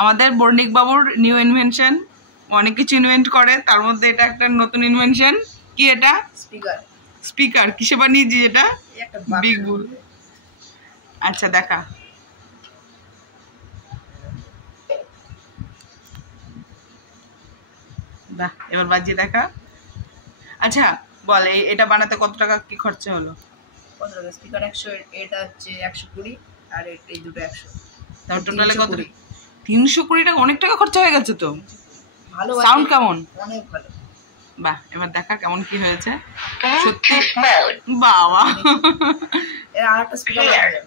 আমাদের বর্ণিক বাবুর new invention, অনেক কিছু ইনভেন্ট করে, তার মধ্যে এটা একটা নতুন ইনভেনশন। কি এটা? স্পিকার। স্পিকার কিসে বানিয়েছি এটা? বিগ বুল। আচ্ছা দেখা। বাহ, এবার বাজিয়ে দেখা। আচ্ছা বল, এটা বানাতে কত টাকা কি খরচা হলো? স্পিকার 100, এটা হচ্ছে 120, আর এই দুটো 100, তার টোটালে কত? 320 টাকা। অনেক টাকা খরচা হয়ে গেছে তো। ভালো সাউন্ড কেমন? অনেক ভালো। বাহ, এবার দেখা কেমন কি হয়েছে। সত্যি বাবা, এর আরেকটা স্পিকার আছে।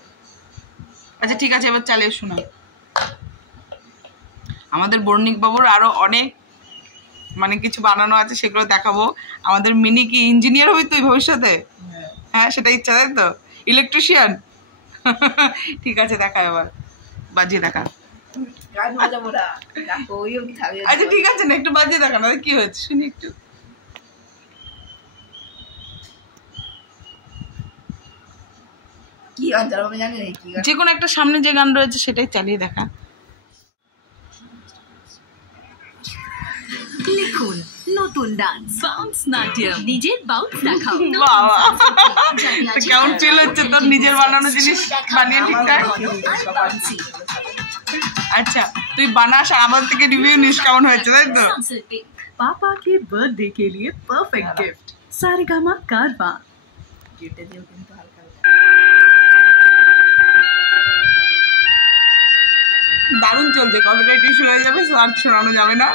আচ্ছা ঠিক আছে, এবার চালিয়ে শোনা। আমাদের বর্ণিক বাবুর আরো অনেক মানে কিছু বানানো আছে, সেগুলো দেখাবো। আমাদের মিনি কি ইঞ্জিনিয়ার হবে তুই ভবিষ্যতে? হ্যাঁ, সেটা ইচ্ছা, তাই তো? ইলেকট্রিশিয়ান। ঠিক আছে, দেখা এবার বাজিয়ে দেখা। আচ্ছা ঠিক আছে না, একটু বাজিয়ে দেখা না, কি হয়েছে শুনি একটু। কি গান চালাবো জানি না, কি গান? যে কোনো একটা সামনে যে গান রয়েছে সেটাই চালিয়ে দেখা। লিখুন নতুন ডান্স বাউন্স নাটিয়াম, নিজের বাউন্স দেখাও। বাবা, কেমন ফিল হচ্ছে তোর নিজের বানানো জিনিস বানিয়ে? ঠিকঠাক। আচ্ছা তুই বানাস আর আমাদের থেকে রিভিউ নিস কেমন হয়েছে, তাই তো? पापा के बर्थडे के लिए परफेक्ट गिफ्ट सारेगामा कारवा। গিফটে দিও কিন্তু হালকা দারুণ চলছে, কপিরাইট ইস্যু হয়ে যাবে, আর শোনানো যাবে না।